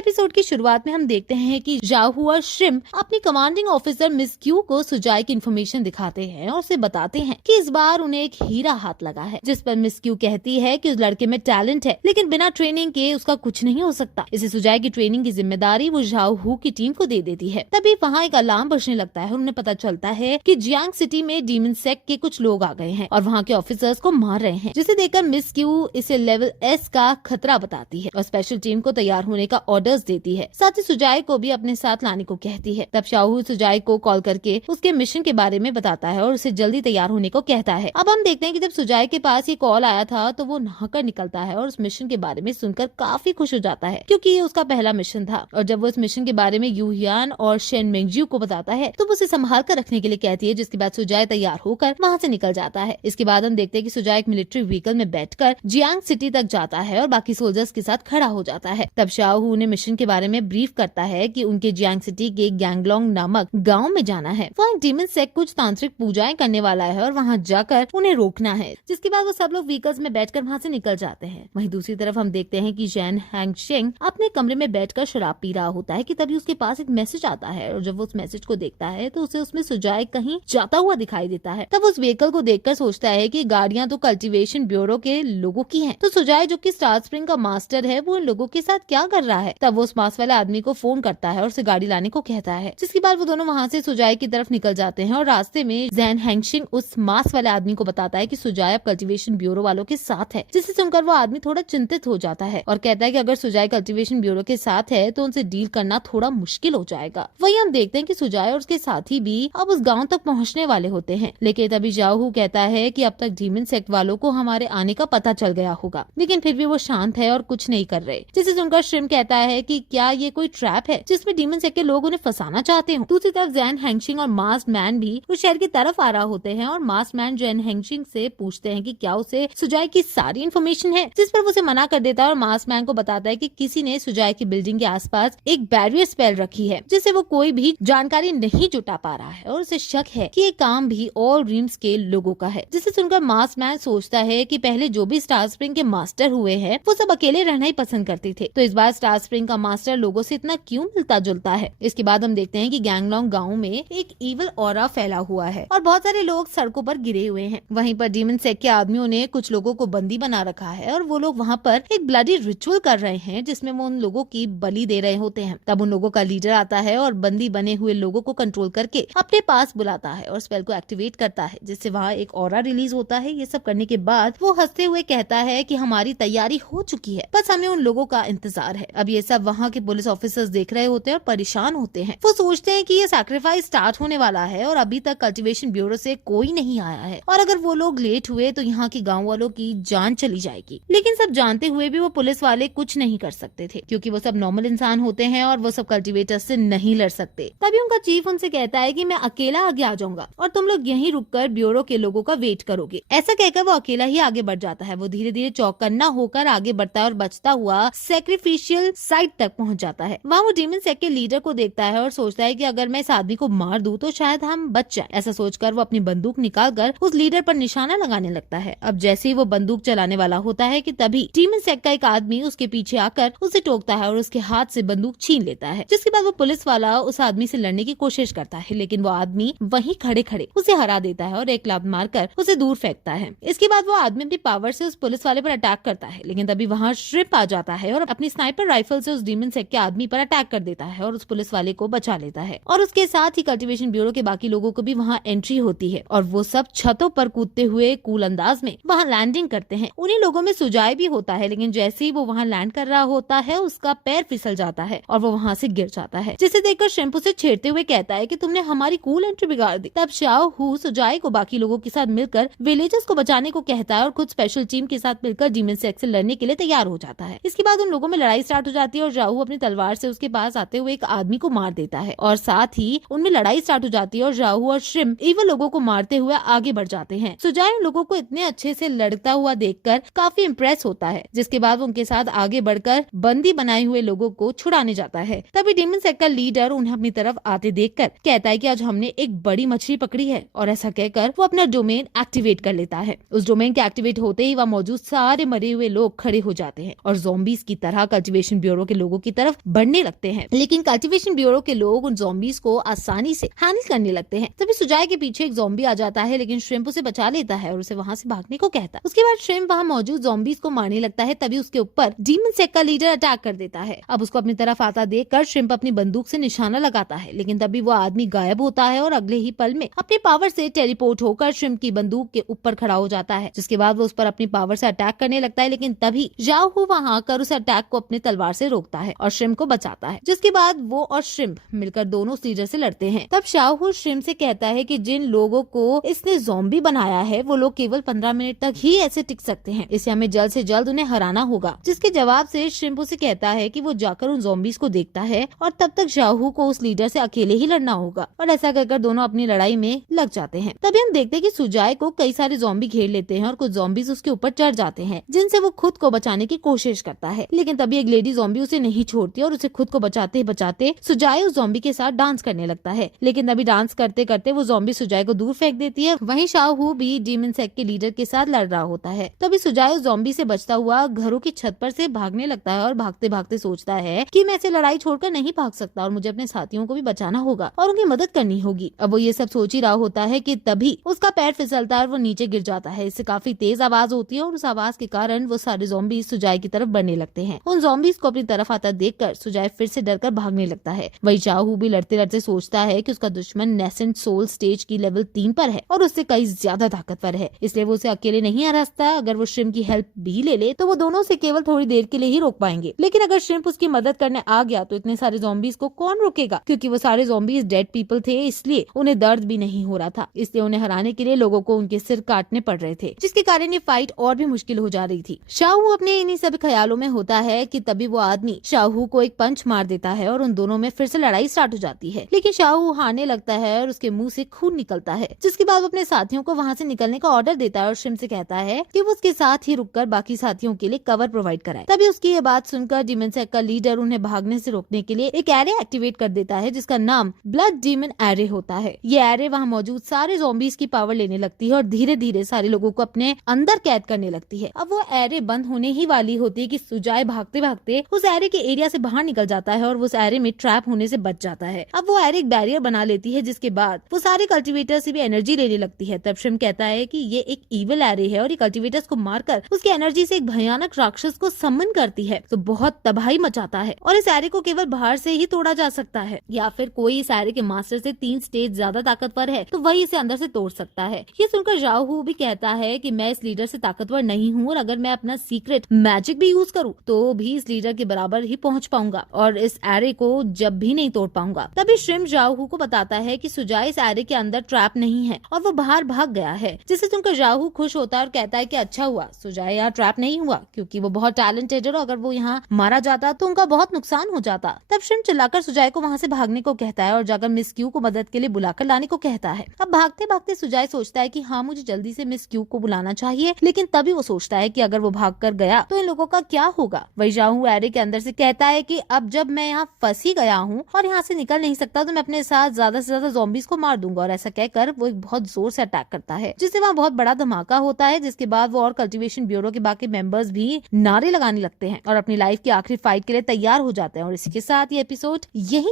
Episode की शुरुआत में हम देखते हैं कि जाहू और श्रिम अपनी कमांडिंग ऑफिसर मिस क्यू को सुजाई की इन्फॉर्मेशन दिखाते हैं और उसे बताते हैं कि इस बार उन्हें एक हीरा हाथ लगा है, जिस पर मिस क्यू कहती है कि उस लड़के में टैलेंट है, लेकिन बिना ट्रेनिंग के उसका कुछ नहीं हो सकता। इसे सुजाई की ट्रेनिंग की जिम्मेदारी वो जाहू की टीम को दे देती है। तभी वहाँ एक अलार्म बजने लगता है। उन्हें पता चलता है कि जियांग सिटी में डीमन सेक्ट के कुछ लोग आ गए हैं और वहाँ के ऑफिसर्स को मार रहे हैं, जिसे देखकर मिस क्यू इसे लेवल एस का खतरा बताती है और स्पेशल टीम को तैयार होने का ऑर्डर्स देती है। साथ ही सुजाई को भी अपने साथ लाने को कहती है। तब शाहू सुजाई को कॉल करके उसके मिशन के बारे में बताता है और उसे जल्दी तैयार होने को कहता है। अब हम देखते हैं कि जब सुजाई के पास ये कॉल आया था तो वो नहाकर निकलता है और उस मिशन के बारे में सुनकर काफी खुश हो जाता है, क्योंकि ये उसका पहला मिशन था। और जब वो इस मिशन के बारे में यूहियान और शेन मेंगजियो को बताता है तो वो उसे संभाल कर रखने के लिए कहती है, जिसके बाद सुजाई तैयार होकर वहाँ से निकल जाता है। इसके बाद हम देखते हैं कि सुजाई एक मिलिट्री व्हीकल में बैठकर जियांग सिटी तक जाता है और बाकी सोल्जर्स के साथ खड़ा हो जाता है। तब शाहू उन्हें मिशन के बारे में ब्रीफ करता है कि उनके जियांग सिटी के गैंगलोंग नामक गांव में जाना है। वहाँ डीमन सेक्ट कुछ तांत्रिक पूजाएं करने वाला है और वहाँ जाकर उन्हें रोकना है, जिसके बाद वो सब लोग व्हीकल्स में बैठकर वहाँ से निकल जाते हैं। वहीं दूसरी तरफ हम देखते हैं कि जैन हैंगशिंग अपने कमरे में बैठकर शराब पी रहा होता है कि तभी उसके पास एक मैसेज आता है और जब वो उस मैसेज को देखता है तो उसे उसमें सुजाई कहीं जाता हुआ दिखाई देता है। तब उस व्हीकल को देखकर सोचता है कि गाड़ियां तो कल्टीवेशन ब्यूरो के लोगों की हैं, तो सुजाई जो कि स्टार स्प्रिंग का मास्टर है वो इन लोगों के साथ क्या कर रहा है। तब वो उस मास्क वाले आदमी को फोन करता है और उसे गाड़ी लाने को कहता है, जिसके बाद वो दोनों वहाँ से सुजाई की तरफ निकल जाते हैं और रास्ते में जैन हैंगशिंग उस मास्क वाले आदमी को बताता है कि सुजाई अब कल्टीवेशन ब्यूरो वालों के साथ है, जिसे सुनकर वो आदमी थोड़ा चिंतित हो जाता है और कहता है कि अगर सुजाई कल्टीवेशन ब्यूरो के साथ है तो उनसे डील करना थोड़ा मुश्किल हो जाएगा। वहीं हम देखते हैं कि सुजाई और उसके साथी भी अब उस गाँव तक पहुँचने वाले होते हैं, लेकिन तभी जाहू कहता है कि अब तक डीमन सेक्ट वालों को हमारे आने का पता चल गया होगा, लेकिन फिर भी वो शांत है और कुछ नहीं कर रहे। जिसे सुनकर श्रिम कहता है कि क्या ये कोई ट्रैप है जिसमें डीमन सेक्ट के लोग उन्हें फंसाना चाहते हो। दूसरी तरफ जैन हैंगशिंग और मास्क मैन भी उस शहर की तरफ आ रहा होते हैं और मास्क मैन जैन हैंगशिंग से पूछते हैं कि क्या उसे सुजाई की सारी इन्फॉर्मेशन है, जिस पर वो उसे मना कर देता है और मास्क मैन को बताता है कि किसी ने सुजाई की बिल्डिंग के आसपास एक बैरियर स्पेल रखी है, जिससे वो कोई भी जानकारी नहीं जुटा पा रहा है और उसे शक है कि ये काम भी ऑल ड्रीम्स के लोगों का है। जिसे सुनकर मास्क मैन सोचता है कि पहले जो भी स्टार स्प्रिंग के मास्टर हुए हैं वो सब अकेले रहना ही पसंद करते थे, तो इस बार स्टार स्प्रिंग का मास्टर लोगों से इतना क्यों मिलता जुलता है। इसके बाद हम देखते हैं कि गैंगलोंग गाँव में एक ईविल ऑरा फैला हुआ है और बहुत सारे लोग सड़कों पर गिरे हुए हैं। वहीं पर डीमन सेक्ट के आदमियों ने कुछ लोगों को बंदी बना रखा है और वो लोग वहाँ पर एक ब्लडी रिचुअल कर रहे हैं, जिसमें वो उन लोगों की बलि दे रहे होते हैं। तब उन लोगों का लीडर आता है और बंदी बने हुए लोगों को कंट्रोल करके अपने पास बुलाता है और स्पेल को एक्टिवेट करता है, जिससे वहाँ एक ऑरा रिलीज होता है। ये सब करने के बाद वो हंसते हुए कहता है कि हमारी तैयारी हो चुकी है, बस हमें उन लोगों का इंतजार है। अब ये सब वहाँ के पुलिस ऑफिसर्स देख रहे होते हैं और परेशान होते हैं। वो सोचते हैं कि ये सैक्रिफाइस स्टार्ट होने वाला है और अभी तक कल्टीवेशन ब्यूरो से कोई नहीं आया है और अगर वो लोग लेट हुए तो यहाँ के गाँव वालों की जान चली जाएगी। लेकिन सब जानते हुए भी वो पुलिस वाले कुछ नहीं कर सकते थे, क्योंकि वो सब नॉर्मल इंसान होते हैं और वो सब कल्टीवेटर्स से नहीं लड़ सकते। तभी उनका चीफ उनसे कहता है कि मैं अकेला आगे आ जाऊंगा और तुम लोग यहीं रुककर ब्यूरो के लोगों का वेट करोगे। ऐसा कहकर वो अकेला ही आगे बढ़ जाता है। वो धीरे धीरे चौकन्ना होकर आगे बढ़ता है और बचता हुआ सैक्रिफिशियल साइट तक पहुंच जाता है। वहाँ वो डीमन सेक्ट के लीडर को देखता है और सोचता है कि अगर मैं इस आदमी को मार दूं तो शायद हम बच जाए। ऐसा सोचकर वो अपनी बंदूक निकालकर उस लीडर पर निशाना लगाने लगता है। अब जैसे ही वो बंदूक चलाने वाला होता है कि तभी डीमन सेक्ट का एक आदमी उसके पीछे आकर उसे टोकता है और उसके हाथ से बंदूक छीन लेता है, जिसके बाद वो पुलिस वाला उस आदमी से लड़ने की कोशिश करता है, लेकिन वो आदमी वहीं खड़े खड़े उसे हरा देता है और एक लात मारकर उसे दूर फेंकता है। इसके बाद वो आदमी अपनी पावर से उस पुलिस वाले पर अटैक करता है, लेकिन तभी वहाँ श्रिप आ जाता है और अपनी स्नाइपर राइफल से उस डीमन सेक्ट के आदमी पर अटैक कर देता है और उस पुलिस वाले को बचा लेता है। और उसके साथ ही कल्टीवेशन ब्यूरो के बाकी लोगों को भी वहाँ एंट्री होती है और वो सब छतों पर कूदते हुए कूल अंदाज में वहाँ लैंडिंग करते हैं। उन्हीं लोगों में सुजाई भी होता है, लेकिन जैसे ही वो वहाँ लैंड कर रहा होता है उसका पैर फिसल जाता है और वो वहाँ से गिर जाता है, जिसे देखकर शैम्पू से छेड़ते हुए कहता है कि तुमने हमारी कूल एंट्री बिगाड़ दी। तब शाओहू सुजाई को बाकी लोगों के साथ मिलकर विलेजर्स को बचाने को कहता है और खुद स्पेशल टीम के साथ मिलकर डीमन सेक्ट से लड़ने के लिए तैयार हो जाता है। इसके बाद उन लोगों में लड़ाई स्टार्ट हो जाती है और जाहू अपनी तलवार से उसके पास आते हुए एक आदमी को मार देता है और साथ ही उनमें लड़ाई स्टार्ट हो जाती है और जाहू और श्रिम इवल लोगों को मारते हुए आगे बढ़ जाते हैं। सुजाई उन लोगों को इतने अच्छे से लड़ता हुआ देखकर काफी इम्प्रेस होता है, जिसके बाद उनके साथ आगे बढ़कर बंदी बनाए हुए लोगों को छुड़ाने जाता है। तभी डीमन सेक्ट का लीडर उन्हें अपनी तरफ आते देखकर कहता है कि आज हमने एक बड़ी मछली पकड़ी है और ऐसा कहकर वो अपना डोमेन एक्टिवेट कर लेता है। उस डोमेन के एक्टिवेट होते ही वहाँ मौजूद सारे मरे हुए लोग खड़े हो जाते हैं और ज़ॉम्बीज की तरह कल्टीवेशन ब्यूरो के लोगों की तरफ बढ़ने लगते हैं, लेकिन कल्टीवेशन ब्यूरो के लोग उन ज़ॉम्बीज को आसानी से हैंडल करने लगते हैं। तभी सुजाय के पीछे एक ज़ॉम्बी आ जाता है, लेकिन श्रिम्प उसे बचा लेता है और उसे वहाँ से भागने को कहता है। उसके बाद श्रिम्प वहाँ मौजूद ज़ॉम्बीज को मारने लगता है। तभी उसके ऊपर डीमन सेक का लीडर अटैक कर देता है। अब उसको अपनी तरफ आता देखकर श्रिम्प अपनी बंदूक से निशाना लगाता है, लेकिन तभी वो आदमी गायब होता है और अगले ही पल में अपने पावर से टेलीपोर्ट होकर श्रिम्प की बंदूक के ऊपर खड़ा हो जाता है, जिसके बाद वो उस पर अपनी पावर से अटैक करने लगता है। लेकिन तभी जाओ वहाँ आकर उस अटैक को अपने तलवार से रोकता है और श्रिम्प को बचाता है, जिसके बाद वो और श्रिम्प मिलकर दोनों उस लीडर से लड़ते हैं। तब शाहू श्रिम्प से कहता है कि जिन लोगों को इसने ज़ॉम्बी बनाया है वो लोग केवल 15 मिनट तक ही ऐसे टिक सकते हैं, इसे हमें जल्द से जल्द उन्हें हराना होगा। जिसके जवाब से श्रिम्प उसे कहता है कि वो जाकर उन ज़ॉम्बीज को देखता है और तब तक शाहू को उस लीडर से अकेले ही लड़ना होगा, और ऐसा कर दोनों अपनी लड़ाई में लग जाते हैं। तभी हम देखते हैं कि सुजाय को कई सारे ज़ॉम्बी घेर लेते हैं और कुछ ज़ॉम्बीज उसके ऊपर चढ़ जाते हैं, जिनसे वो खुद को बचाने की कोशिश करता है। लेकिन तभी एक लेडी ज़ॉम्बी उसे नहीं छोड़ती और उसे खुद को बचाते बचाते सुजाय उस ज़ॉम्बी के साथ डांस करने लगता है। लेकिन तभी डांस करते करते वो ज़ॉम्बी सुजाय को दूर फेंक देती है। वहीं शाहू भी डीमन सेक के लीडर के साथ लड़ रहा होता है। तभी सुजाय उस ज़ॉम्बी से बचता हुआ घरों की छत पर से भागने लगता है और भागते भागते सोचता है कि मैं ऐसे लड़ाई छोड़कर नहीं भाग सकता और मुझे अपने साथियों को भी बचाना होगा और उनकी मदद करनी होगी। अब वो ये सब सोच ही रहा होता है कि तभी उसका पैर फिसलता है और वो नीचे गिर जाता है। इससे काफी तेज आवाज होती है और उस आवाज के कारण वो सारे ज़ॉम्बीज सुजाय की तरफ बढ़ने लगते हैं। उन ज़ॉम्बीज को अपनी तरफ आता देखकर सुजाय फिर से डरकर भागने लगता है। वही शाहू भी लड़ते लड़ते सोचता है कि उसका दुश्मन नेसेंट सोल स्टेज की लेवल 3 पर है और उससे कई ज्यादा ताकतवर है, इसलिए वो उसे अकेले नहीं हरा सकता। अगर वो श्रिम्प की हेल्प भी ले ले तो वो दोनों से केवल थोड़ी देर के लिए ही रोक पाएंगे। लेकिन अगर श्रिम्प उसकी मदद करने आ गया तो इतने सारे ज़ॉम्बीज को कौन रोकेगा, क्योंकि वो सारे ज़ॉम्बीज डेड पीपल थे, इसलिए उन्हें दर्द भी नहीं हो रहा था। इसलिए उन्हें हराने के लिए लोगों को उनके सिर काटने पड़ रहे थे, जिसके कारण ये फाइट और भी मुश्किल हो जा रही थी। शाहू अपने इन्हीं सब ख्यालों में होता है कि तभी वो आदमी शाहू को एक पंच मार देता है और उन दोनों में फिर से लड़ाई स्टार्ट हो जाती है। लेकिन शाहू हारने लगता है और उसके मुंह से खून निकलता है, जिसके बाद वो अपने साथियों को वहाँ से निकलने का ऑर्डर देता है और श्रिम्प से कहता है कि वो उसके साथ ही रुककर बाकी साथियों के लिए कवर प्रोवाइड कराए। तभी उसकी ये बात सुनकर डीमन सेक का लीडर उन्हें भागने से रोकने के लिए एक एरे एक्टिवेट कर देता है, जिसका नाम ब्लड डीमन एरे होता है। ये एरे वहाँ मौजूद सारे ज़ॉम्बीज की पावर लेने लगती है और धीरे धीरे सारे लोगों को अपने अंदर कैद करने लगती है। अब वो एरे बंद होने ही वाली होती है कि सुजाय भागते भागते उस एरे के एरिया से बाहर निकल जाता है और वो उस एरे में ट्रैप होने से बच जाता है। अब वो एरे एक बैरियर बना लेती है, जिसके बाद वो सारे कल्टीवेटर से भी एनर्जी लेने लगती है। तब श्रिम्प कहता है कि ये एक इविल एरे है और ये कल्टीवेटर्स को मारकर उसकी एनर्जी से एक भयानक राक्षस को समन करती है, तो बहुत तबाही मचाता है और इस एरे को केवल बाहर से ही तोड़ा जा सकता है, या फिर कोई इस एरे के मास्टर से 3 स्टेज ज्यादा ताकतवर है तो वही इसे अंदर से तोड़ सकता है। ये सुनकर जाहू भी कहता है कि मैं इस लीडर से ताकतवर नहीं हूँ और अगर मैं अपना सीक्रेट मैजिक भी यूज करूँ तो भी इस लीडर के बराबर ही पहुँच पाऊंगा और इस एरे को जब भी नहीं तोड़ पाऊंगा। तभी श्रिम्प जाहू को बताता है कि सुजाय इस एरे के अंदर ट्रैप नहीं है और वो बाहर भाग गया है, जिसे सुनकर जाहू खुश होता है और कहता है कि अच्छा हुआ सुजाय यहाँ ट्रैप नहीं हुआ, क्योंकि वो बहुत टैलेंटेड है और अगर वो यहाँ मारा जाता तो उनका बहुत नुकसान हो जाता। तब श्रिम्प चिल्लाकर सुजाय को वहाँ से भागने को कहता है और जाकर मिस क्यू को मदद के लिए बुलाकर लाने को कहता है। अब भागते भागते सुजाय सोचता है कि हाँ मुझे जल्दी से मिस क्यू को बुलाना चाहिए, लेकिन तभी वो सोचता है कि अगर वो भाग कर गया तो इन लोगों का क्या होगा। वही जाहू एरे के अंदर से कहता है कि अब जब मैं यहाँ फंस ही गया हूँ और यहाँ से निकल नहीं सकता तो मैं अपने साथ ज्यादा से ज्यादा ज़ॉम्बीज को मार दूंगा, और ऐसा कहकर वो एक बहुत जोर से अटैक करता है, जिससे वहाँ बहुत बड़ा धमाका होता है। जिसके बाद वो और कल्टीवेशन ब्यूरो के बाकी मेंबर्स भी नारे लगाने लगते हैं और अपनी लाइफ की आखिरी फाइट के लिए तैयार हो जाते हैं। और इसी के साथ ये एपिसोड यहीं